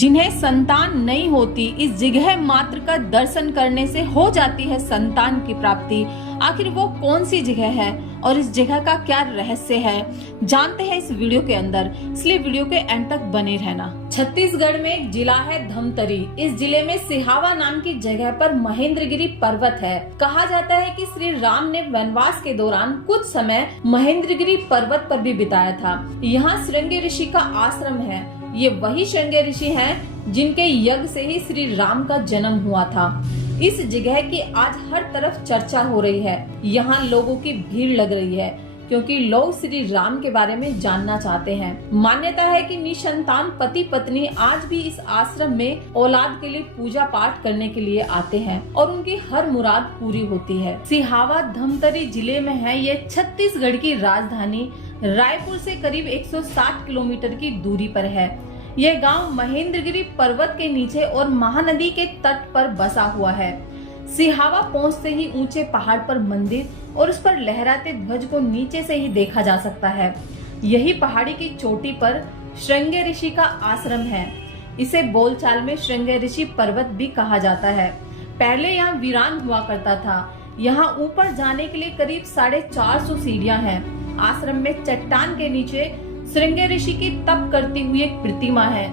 जिन्हें संतान नहीं होती, इस जगह मात्र का दर्शन करने से हो जाती है संतान की प्राप्ति। आखिर वो कौन सी जगह है और इस जगह का क्या रहस्य है, जानते हैं इस वीडियो के अंदर, इसलिए वीडियो के एंड तक बने रहना। छत्तीसगढ़ में एक जिला है धमतरी। इस जिले में सिहावा नाम की जगह पर महेंद्रगिरी पर्वत है। कहा जाता है कि श्री राम ने वनवास के दौरान कुछ समय महेंद्रगिरी पर्वत पर भी बिताया था। यहाँ श्रृंगी ऋषि का आश्रम है। ये वही श्रृंगी ऋषि हैं जिनके यज्ञ से ही श्री राम का जन्म हुआ था। इस जगह की आज हर तरफ चर्चा हो रही है। यहाँ लोगों की भीड़ लग रही है क्योंकि लोग श्री राम के बारे में जानना चाहते हैं। मान्यता है कि निसंतान पति पत्नी आज भी इस आश्रम में औलाद के लिए पूजा पाठ करने के लिए आते हैं और उनकी हर मुराद पूरी होती है। सिहावा धमतरी जिले में है। ये छत्तीसगढ़ की राजधानी रायपुर से करीब 160 किलोमीटर की दूरी पर है। यह गांव महेंद्रगिरी पर्वत के नीचे और महानदी के तट पर बसा हुआ है। सिहावा पहुंचते ही ऊंचे पहाड़ पर मंदिर और उस पर लहराते ध्वज को नीचे से ही देखा जा सकता है। यही पहाड़ी की चोटी पर श्रृंगी ऋषि का आश्रम है। इसे बोलचाल में श्रृंगी ऋषि पर्वत भी कहा जाता है। पहले यहाँ वीरान हुआ करता था। यहाँ ऊपर जाने के लिए करीब 450 सीढ़ियां हैं। आश्रम में चट्टान के नीचे श्रृंगी ऋषि की तप करती हुई एक प्रतिमा है।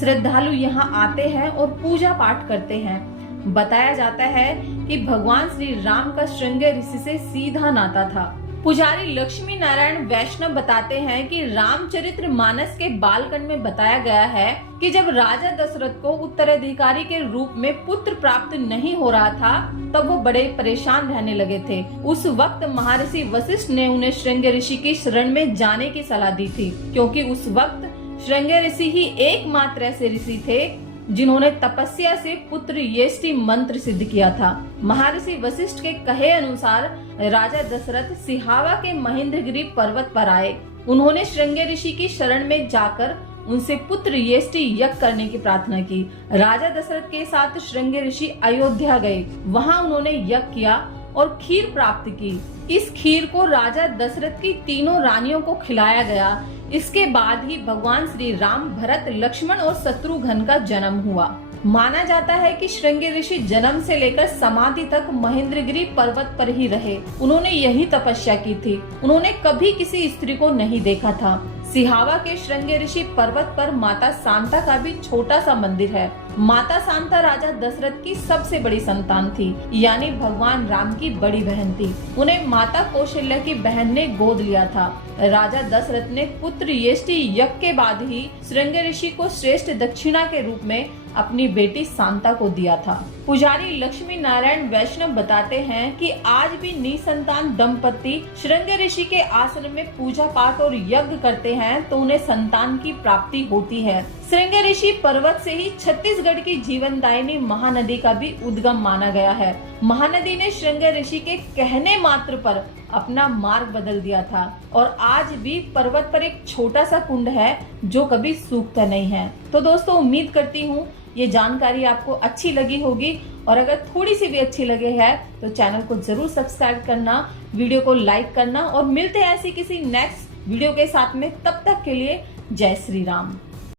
श्रद्धालु यहाँ आते हैं और पूजा पाठ करते हैं। बताया जाता है कि भगवान श्री राम का श्रृंगी ऋषि से सीधा नाता था। पुजारी लक्ष्मी नारायण वैष्णव बताते हैं कि रामचरित्र मानस के बालकांड में बताया गया है कि जब राजा दशरथ को उत्तराधिकारी के रूप में पुत्र प्राप्त नहीं हो रहा था, तब वो बड़े परेशान रहने लगे थे। उस वक्त महर्षि वशिष्ठ ने उन्हें श्रृंगी ऋषि की शरण में जाने की सलाह दी थी, क्योंकि उस वक्त श्रृंगी ऋषि ही एकमात्र ऐसे ऋषि थे जिन्होंने तपस्या से पुत्र येष्टि मंत्र सिद्ध किया था। महर्षि वशिष्ठ के कहे अनुसार राजा दशरथ सिहावा के महेंद्रगिरी पर्वत पर आए। उन्होंने श्रृंगी ऋषि की शरण में जाकर उनसे पुत्र येष्टि यज्ञ करने की प्रार्थना की। राजा दशरथ के साथ श्रृंगी ऋषि अयोध्या गए। वहां उन्होंने यज्ञ किया और खीर प्राप्त की। इस खीर को राजा दशरथ की तीनों रानियों को खिलाया गया। इसके बाद ही भगवान श्री राम, भरत, लक्ष्मण और शत्रुघ्न का जन्म हुआ। माना जाता है कि श्रृंगी ऋषि जन्म से लेकर समाधि तक महेंद्रगिरी पर्वत पर ही रहे। उन्होंने यही तपस्या की थी। उन्होंने कभी किसी स्त्री को नहीं देखा था। सिहावा के श्रृंगी ऋषि पर्वत पर माता शांता का भी छोटा सा मंदिर है। माता शांता राजा दशरथ की सबसे बड़ी संतान थी, यानी भगवान राम की बड़ी बहन थी। उन्हें माता कौशल्या की बहन ने गोद लिया था। राजा दशरथ ने पुत्र येष्टि यज्ञ के बाद ही श्रृंगी ऋषि को श्रेष्ठ दक्षिणा के रूप में अपनी बेटी शांता को दिया था। पुजारी लक्ष्मी नारायण वैष्णव बताते हैं कि आज भी निसंतान दंपति श्रृंगी ऋषि के आश्रम में पूजा पाठ और यज्ञ करते हैं तो उन्हें संतान की प्राप्ति होती है। श्रृंगी ऋषि पर्वत से ही छत्तीसगढ़ की जीवनदायिनी महानदी का भी उद्गम माना गया है। महानदी ने श्रृंगी ऋषि के कहने मात्र पर अपना मार्ग बदल दिया था और आज भी पर्वत पर एक छोटा सा कुंड है जो कभी सूखता नहीं है। तो दोस्तों, उम्मीद करती हूँ ये जानकारी आपको अच्छी लगी होगी और अगर थोड़ी सी भी अच्छी लगे है तो चैनल को जरूर सब्सक्राइब करना, वीडियो को लाइक करना और मिलते हैं ऐसी किसी नेक्स्ट वीडियो के साथ में। तब तक के लिए जय श्री राम।